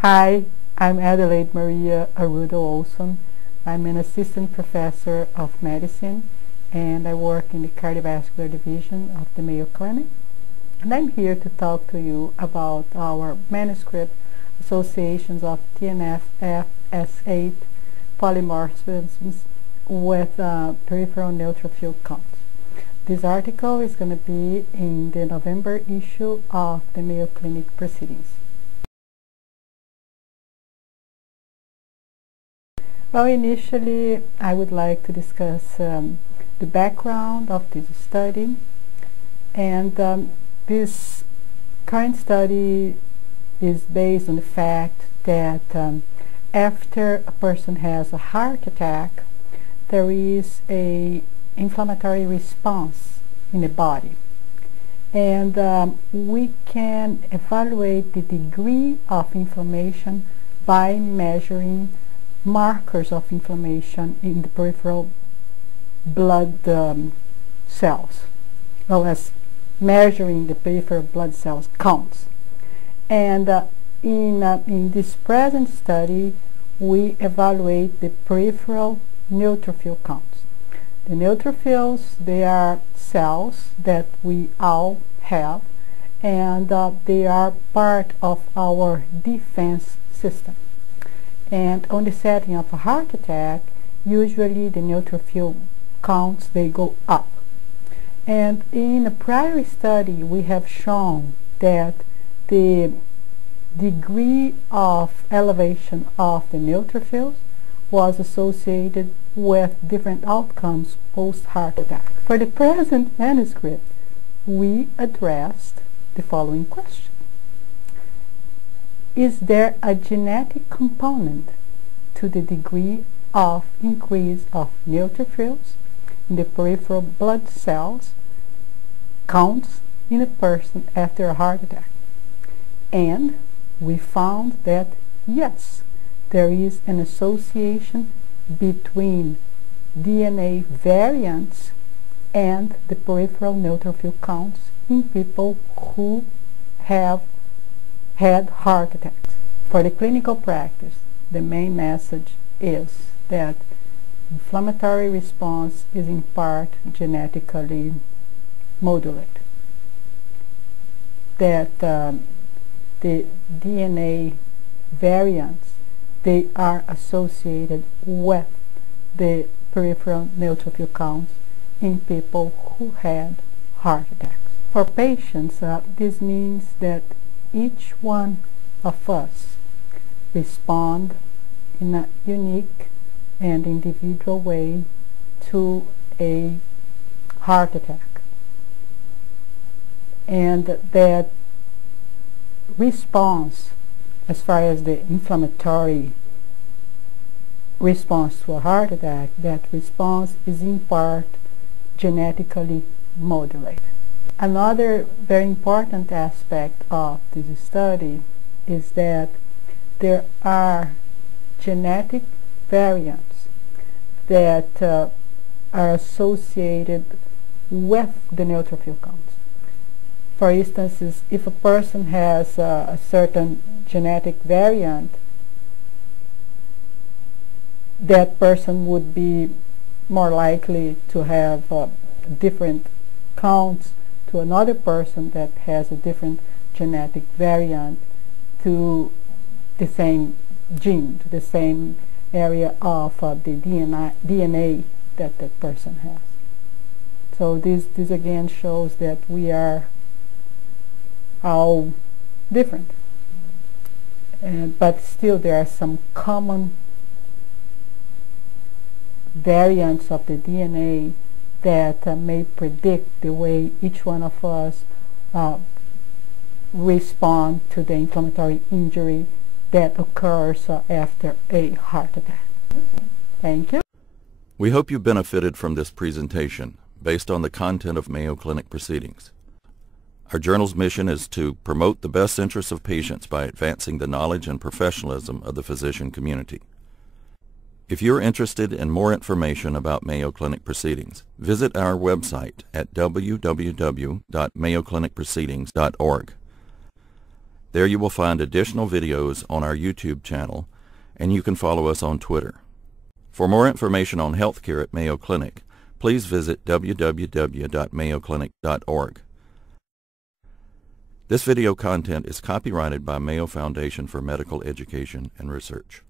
Hi, I'm Adelaide Maria Arruda Olson. I'm an assistant professor of medicine and I work in the cardiovascular division of the Mayo Clinic. And I'm here to talk to you about our manuscript associations of TNFSF8 polymorphisms with peripheral neutrophil counts. This article is going to be in the November issue of the Mayo Clinic Proceedings. Well, initially, I would like to discuss the background of this study. And this current study is based on the fact that after a person has a heart attack, there is an inflammatory response in the body. And we can evaluate the degree of inflammation by measuring markers of inflammation in the peripheral blood cells, well as measuring the peripheral blood cells counts. And in this present study, we evaluate the peripheral neutrophil counts. The neutrophils, they are cells that we all have, and they are part of our defense system. And on the setting of a heart attack, usually the neutrophil counts, they go up. And in a prior study, we have shown that the degree of elevation of the neutrophils was associated with different outcomes post-heart attack. For the present manuscript, we addressed the following question. Is there a genetic component to the degree of increase of neutrophils in the peripheral blood cells counts in a person after a heart attack? And we found that yes, there is an association between DNA variants and the peripheral neutrophil counts in people who have had heart attacks. For the clinical practice, the main message is that inflammatory response is in part genetically modulated. That the DNA variants, they are associated with the peripheral neutrophil counts in people who had heart attacks. For patients, this means that each one of us respond in a unique and individual way to a heart attack. And that response, as far as the inflammatory response to a heart attack, that response is in part genetically modulated. Another very important aspect of this study is that there are genetic variants that are associated with the neutrophil counts. For instance, if a person has a certain genetic variant, that person would be more likely to have different counts to another person that has a different genetic variant to the same gene, to the same area of the DNA that that person has. So this again shows that we are all different. But still there are some common variants of the DNA that may predict the way each one of us respond to the inflammatory injury that occurs after a heart attack. Thank you. We hope you benefited from this presentation based on the content of Mayo Clinic Proceedings. Our journal's mission is to promote the best interests of patients by advancing the knowledge and professionalism of the physician community. If you're interested in more information about Mayo Clinic Proceedings, visit our website at www.mayoclinicproceedings.org. There you will find additional videos on our YouTube channel, and you can follow us on Twitter. For more information on healthcare at Mayo Clinic, please visit www.mayoclinic.org. This video content is copyrighted by Mayo Foundation for Medical Education and Research.